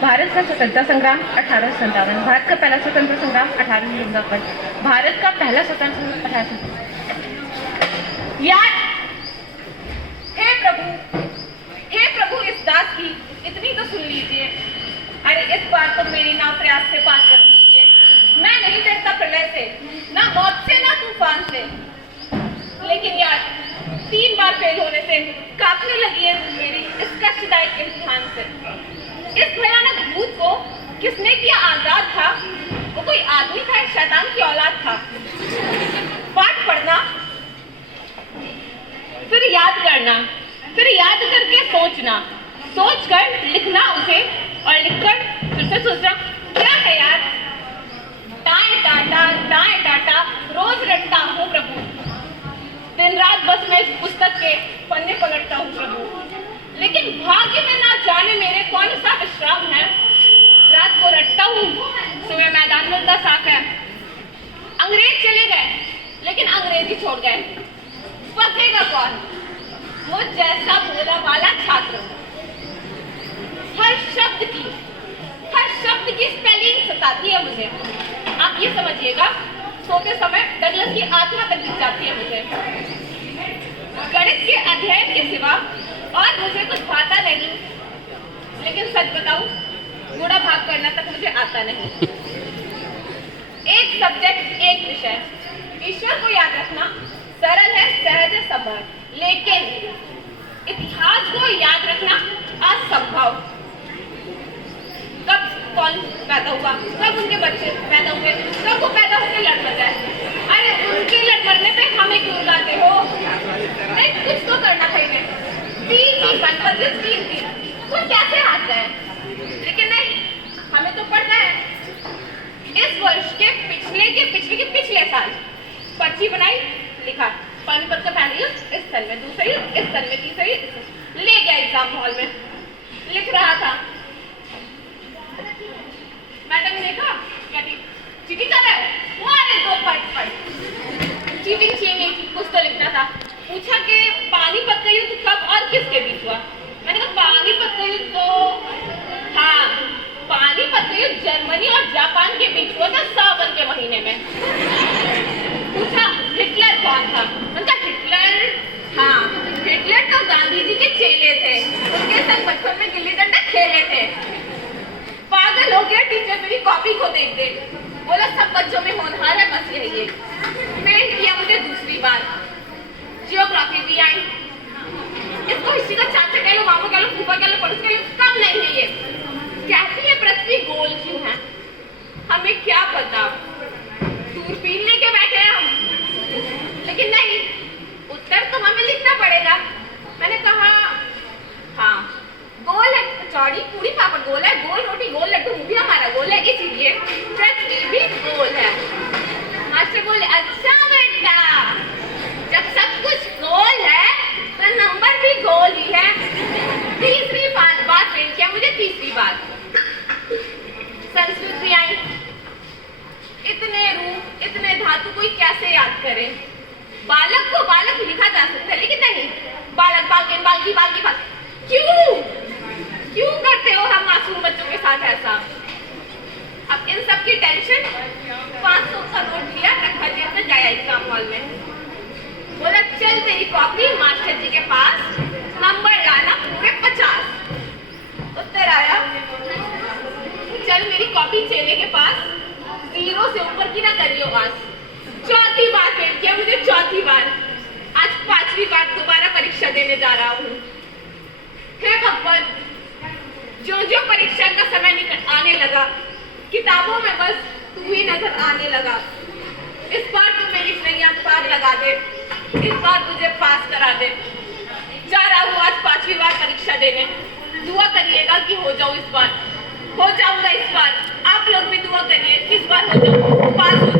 भारत का स्वतंत्रता संग्राम 1857। भारत का पहला स्वतंत्र संग्राम 1849। भारत का पहला स्वतंत्र 1857। यार, हे प्रभु इस दास की इतनी तो सुन लीजिए। अरे इस बार तो मेरी नाव प्रयास से पार कर दीजिए। मैं नहीं डरता प्रलय से, ना मौत से, ना तूफान से। लेकिन यार 3 बार फेल होने से कांपने लगी है मेरी इस कष्टदायक इम्तिहान से। इस भयानक भूत को किसने किया आजाद था? वो कोई आदमी था, शैतान की औलाद था। पाठ पढ़ना, फिर याद करना, फिर याद करके सोचना, सोचकर लिखना उसे, और लिखकर फिर से सोचना। क्या है यार, टाए टाटा रोज रटता हूँ प्रभु। दिन रात बस मैं इस पुस्तक के पन्ने पलटता हूँ प्रभु। लेकिन भाग्य में ना जाने मेरे कौन सा विश्राम है। रात को रटता हूँ, सुबह मैदान मिलता साफ है। अंग्रेज चले गए, लेकिन अंग्रेजी छोड़ गए। पकेगा कौन? मुझ जैसा भोला वाला छात्र। हर शब्द की स्पेलिंग सताती है मुझे। आप ये समझिएगा, सोते समय डगलस की आत्मा तक दिख जाती है मुझे। गणित के अध्ययन के सिवा और मुझे कुछ भाता नहीं। लेकिन सच बताऊं, गुणा भाग करना तक मुझे आता नहीं। एक सब्जेक्ट, एक विषय, ईश्वर को याद रखना सरल है, सहज है, संभव। लेकिन इतिहास को याद रखना असंभव। कब कौन पैदा हुआ, कब उनके बच्चे पैदा हुए, कब वो पैदा होकर लड़ मर जाए। अरे उनके लड़ मरने पे हमें क्यों लाते हो? नहीं, कुछ तो करना था इन्हें। 3 वो कैसे हाथ गए? लेकिन नहीं, हमें तो पढ़ना है। इस वर्ष के पिछले साल पर्ची बनाई, लिखा पानीपत का पहला युद्ध, इस सन में दूसरा युद्ध, इस सन में तीसरा युद्ध। ले गया एग्जाम हॉल में, लिख रहा था। मैडम ने कहा क्या चीटिंग कर रहा है? मारे 2 पट। चीटिंग कुछ तो लिखना था। पूछा कि पानीपत का युद्ध कब और किसके बीच हुआ? मैंने कहा पानीपत का युद्ध तो हाँ, पानीपत का युद्ध जर्मनी और जापान के बीच हुआ था सावन के महीने में। पूछा हिटलर कौन था? मैंने कहा हिटलर, हाँ, हिटलर तो गांधी जी के चेले थे। उनके संग बचपन में गिल्ली डंडा खेले थे। पागल हो गया टीचर मेरी कॉपी को देख दे। बोला सब बच्चों में होनहार है, बस यही है। फेल किया मुझे दूसरी बार। जियोग्राफी भी आई। इसको हिस्ट्री का चाचा कह लो, मामा कह लो, फूफा कह लो, पड़ोस कह लो, कम नहीं है ये। कहती है पृथ्वी गोल क्यों है? हमें क्या पता, दूरबीन लेके बैठे हैं हम। लेकिन नहीं, उत्तर तो हमें लिखना पड़ेगा। मैंने कहा हाँ, गोल है, चौड़ी पूरी पापड़ गोल है, गोल रोटी गोल लड्डू भी हमारा गोल है, इसीलिए पृथ्वी भी गोल है। मास्टर बोले अच्छा बेटा, जब सब कुछ गोल है तो नंबर भी गोल ही है। तीसरी बार फेल किया मुझे, तीसरी बार। संस्कृत भी आई। इतने रूप, इतने धातु कोई कैसे याद करे? बालक को बालक लिखा जा सकता है, लेकिन नहीं, बालक बालकेन बालकी बालकी बाल। क्यों करते हो हम मासूम बच्चों के साथ ऐसा? अब इन सब की टेंशन, 500 का नोट लिया, रखा जेब में, गया एग्जाम हॉल में। बोला चल तेरी कॉपी मास्टर जी के पास, नंबर लाना पूरे 50। उत्तर आया, चल मेरी कॉपी चेले के पास, 0 से ऊपर की ना करियो आस। चौथी बार फेल किया मुझे, चौथी बार। आज 5वीं बार दोबारा परीक्षा देने जा रहा हूँ। हे भगवान, जो परीक्षा का समय आने लगा, किताबों में बस तू ही नजर आने लगा। इस बार तो मेरी नैया पार लगा दे, इस बार तुझे पास करा दे। जा रहा हूँ आज 5वीं बार परीक्षा देने। दुआ करिएगा कि हो जाऊँ इस बार, हो जाऊंगा इस बार। आप लोग भी दुआ करिए, इस बार हो जाऊँ, पास हो